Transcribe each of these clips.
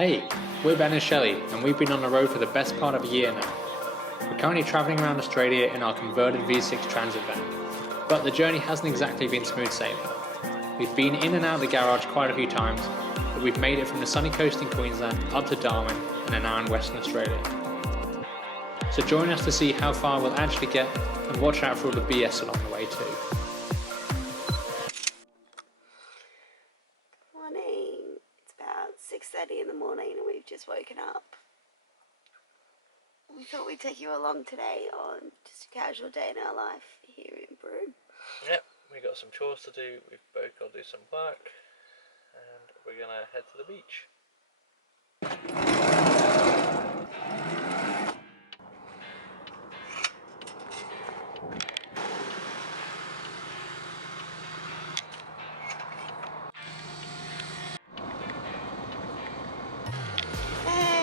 Hey, we're Ben and Shelley, and we've been on the road for the best part of a year now. We're currently travelling around Australia in our converted V6 transit van, but the journey hasn't exactly been smooth sailing. We've been in and out of the garage quite a few times, but we've made it from the sunny coast in Queensland up to Darwin and are now in Western Australia. So join us to see how far we'll actually get, and watch out for all the BS along the way too. Morning. It's about 6:30 in the morning and we've just woken up. We thought we'd take you along today on just a casual day in our life here in Broome. Yep, we got some chores to do, we've both got to do some work, and we're gonna head to the beach.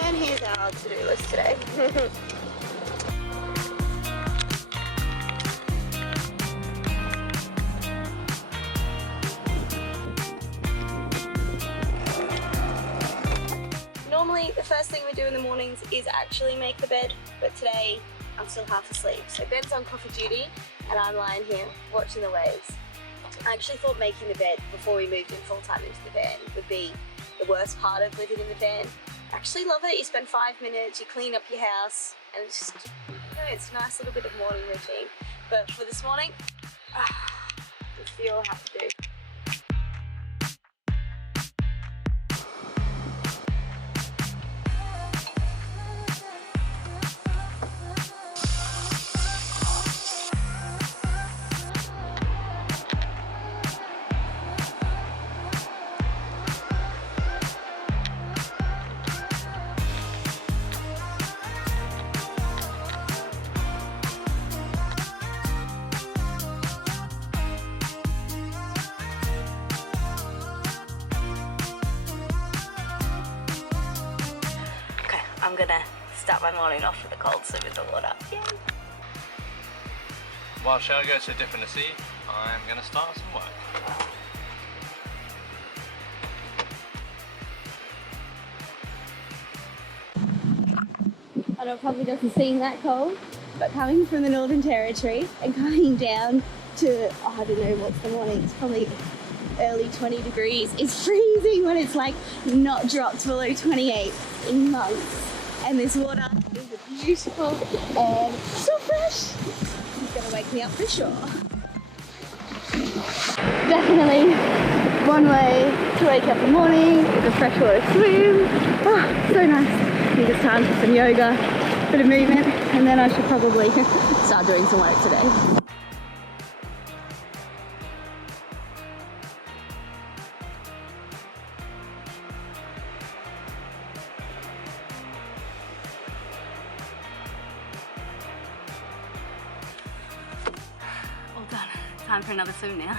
And here's our to-do list today. Normally the first thing we do in the mornings is actually make the bed, but today I'm still half asleep. So Ben's on coffee duty and I'm lying here watching the waves. I actually thought making the bed before we moved in full time into the van would be the worst part of living in the van. I actually love it. You spend 5 minutes, you clean up your house, and it's just, you know, it's a nice little bit of morning routine. But for this morning, it's the all I have to do. I'm gonna start my morning off with a cold swim in the water. Yay! While Shelley goes to dip in the sea, I'm gonna start some work. I know it probably doesn't seem that cold, but coming from the Northern Territory and coming down to, I don't know what's the morning, it's probably early 20 degrees. It's freezing when it's like not dropped below 28 in months. And this water is beautiful and so fresh. It's gonna wake me up for sure. Definitely one way to wake up in the morning is a freshwater swim. Oh, so nice. I think it's time for some yoga, bit of movement, and then I should probably start doing some work today. All done. Time for another swim now.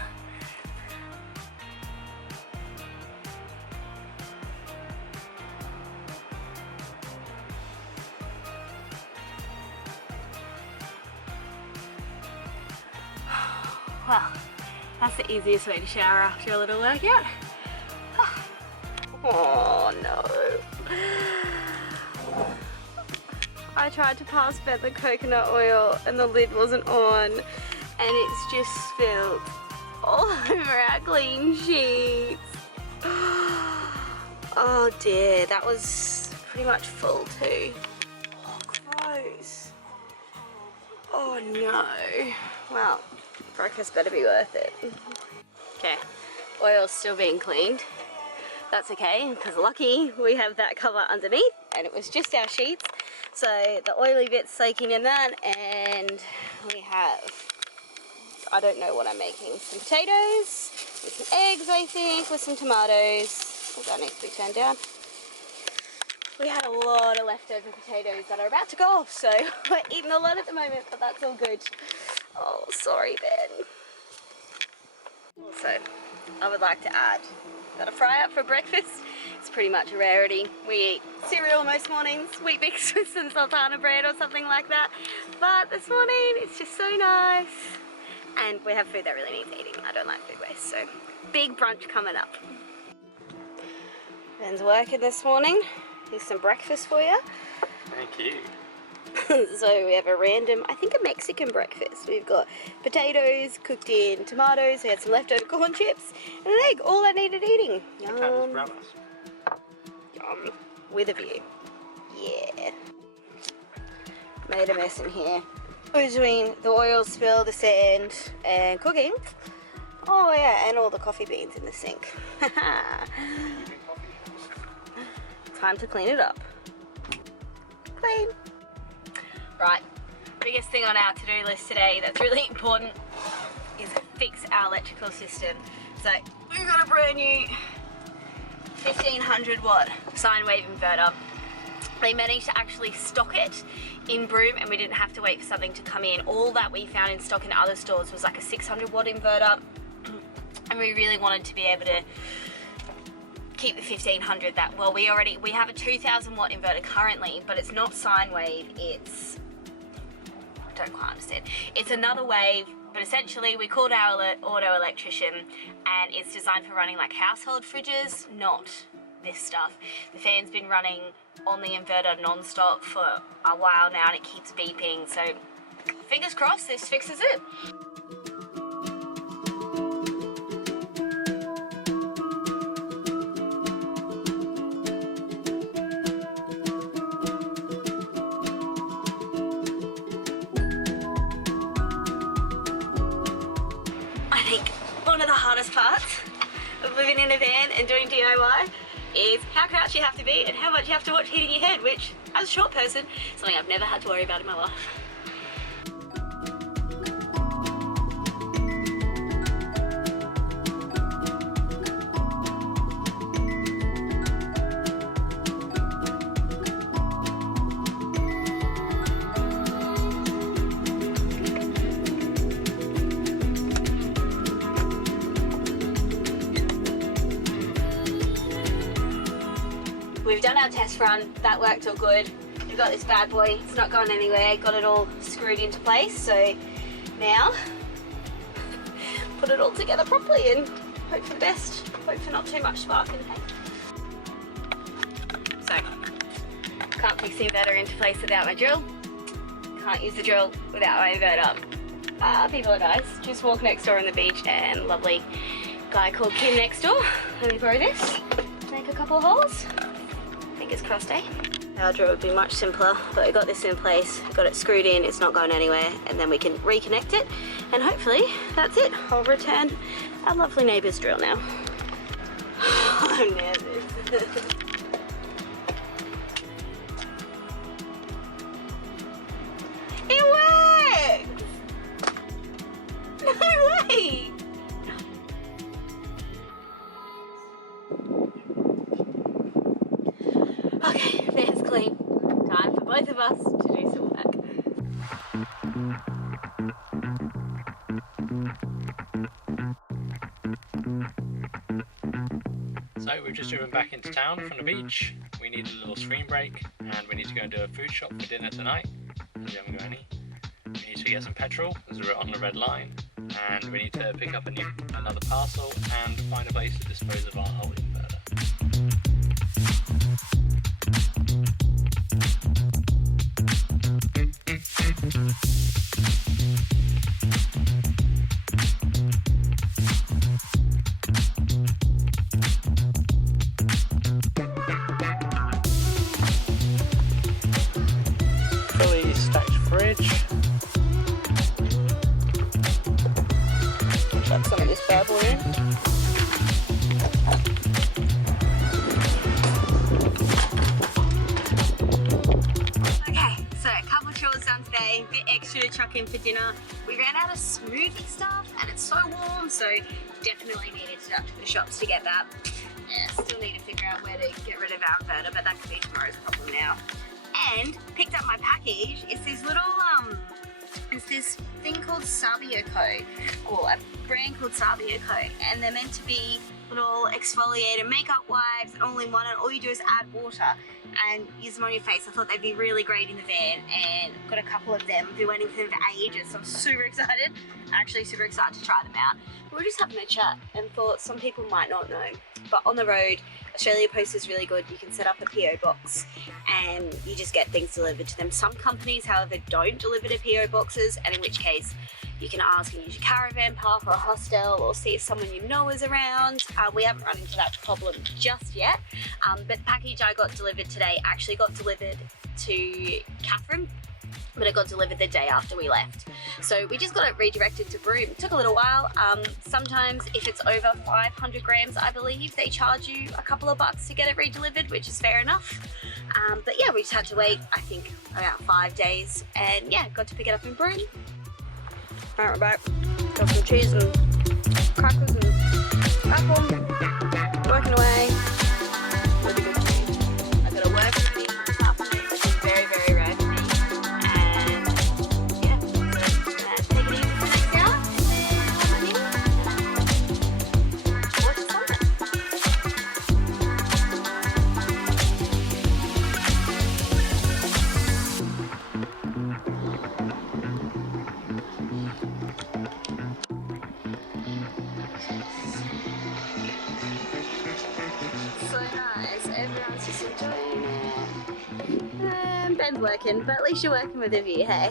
Well, that's the easiest way to shower after a little workout. Oh no. I tried to pass Ben the coconut oil and the lid wasn't on, and it's just spilled all over our clean sheets. Oh dear, that was pretty much full too. Oh, gross. Oh no. Well, breakfast better be worth it. Okay, oil's still being cleaned. That's okay, because lucky we have that cover underneath and it was just our sheets. So the oily bit's soaking in that, and we have, I don't know what I'm making, some potatoes, with some eggs I think, with some tomatoes. Oh, that needs to be turned down. We had a lot of leftover potatoes that are about to go off, so we're eating a lot at the moment, but that's all good. Oh, sorry Ben. Also, I would like to add that a fry up for breakfast is pretty much a rarity. We eat cereal most mornings, Wheat Bix with some sultana bread or something like that. But this morning, it's just so nice. And we have food that really needs eating. I don't like food waste, so big brunch coming up. Ben's working this morning. Here's some breakfast for you. Thank you. So we have a random, I think a Mexican breakfast. We've got potatoes cooked in tomatoes, we had some leftover corn chips, and an egg, all I needed eating. Yum. Yum. With a view. Yeah. Made a mess in here. Between the oil spill, the sand, and cooking. Oh yeah, and all the coffee beans in the sink. Time to clean it up. Clean. Right, biggest thing on our to-do list today that's really important is fix our electrical system. So we've got a brand new 1500 watt sine wave inverter. They managed to actually stock it in Broome and we didn't have to wait for something to come in. All that we found in stock in other stores was like a 600 watt inverter, and we really wanted to be able to keep the 1500 that well. We have a 2000 watt inverter currently, but it's not sine wave, it's, I don't quite understand. It's another wave, but essentially we called our auto electrician and it's designed for running like household fridges, not this stuff. The fan's been running on the inverter non-stop for a while now and it keeps beeping, so fingers crossed this fixes it. I think one of the hardest parts of living in a van and doing DIY is how crouched you have to be and how much you have to watch hitting your head, which, as a short person, is something I've never had to worry about in my life. We've done our test run, that worked all good. We've got this bad boy, it's not going anywhere, got it all screwed into place, so now put it all together properly and hope for the best, hope for not too much spark and paint. So, can't fix the inverter into place without my drill, can't use the drill without my inverter. People are nice, just walk next door on the beach and lovely guy called Kim next door. Let me borrow this, make a couple of holes. Fingers crossed, eh? Our drill would be much simpler, but we got this in place, got it screwed in, it's not going anywhere, and then we can reconnect it, and hopefully that's it. I'll return our lovely neighbour's drill now. I'm nervous. It works! No way! Okay, van's clean. Time for both of us to do some work. So we've just driven back into town from the beach. We need a little screen break and we need to go and do a food shop for dinner tonight, because we haven't got any. We need to get some petrol, as we're on the red line, and we need to pick up another parcel and find a place to dispose of our old inverter. Fully stacked fridge. Chuck some of this bad boy in. Okay, so a couple of chores done today, a bit extra to chuck in for dinner. We ran out of smoothie stuff and it's so warm, so definitely needed to duck to the shops to get that. Yeah, still need to figure out where to get rid of our inverter, but that could be tomorrow's problem now. And picked up my package. It's this little it's this thing called Sabio Co, or a brand called Sabio Co, and they're meant to be little exfoliator makeup wipes, and all in one, and all you do is add water and use them on your face. I thought they'd be really great in the van, and I've got a couple of them. I've been waiting for them for ages, so I'm super excited. Actually super excited to try them out. We were just having a chat and thought some people might not know, but on the road, Australia Post is really good. You can set up a PO box and you just get things delivered to them. Some companies, however, don't deliver to PO boxes, and in which case you can ask and use your caravan park or a hostel, or see if someone you know is around. We haven't run into that problem just yet, but the package I got delivered today actually got delivered to Catherine, but it got delivered the day after we left. So we just got it redirected to Broome. It took a little while. Sometimes if it's over 500 grams, I believe they charge you a couple of bucks to get it redelivered, which is fair enough. But yeah, we just had to wait, I think, about 5 days, and yeah, got to pick it up in Broome. Alright, we're back. Got some cheese and crackers and apple. Working away. Really good cheese. I got a work ready this afternoon, which is very, very rare for me. And yeah, so I'm just gonna take it easy for the next hour, and then watch the sunset. So nice, everyone's just enjoying it. Ben's working, but at least you're working with a view, hey?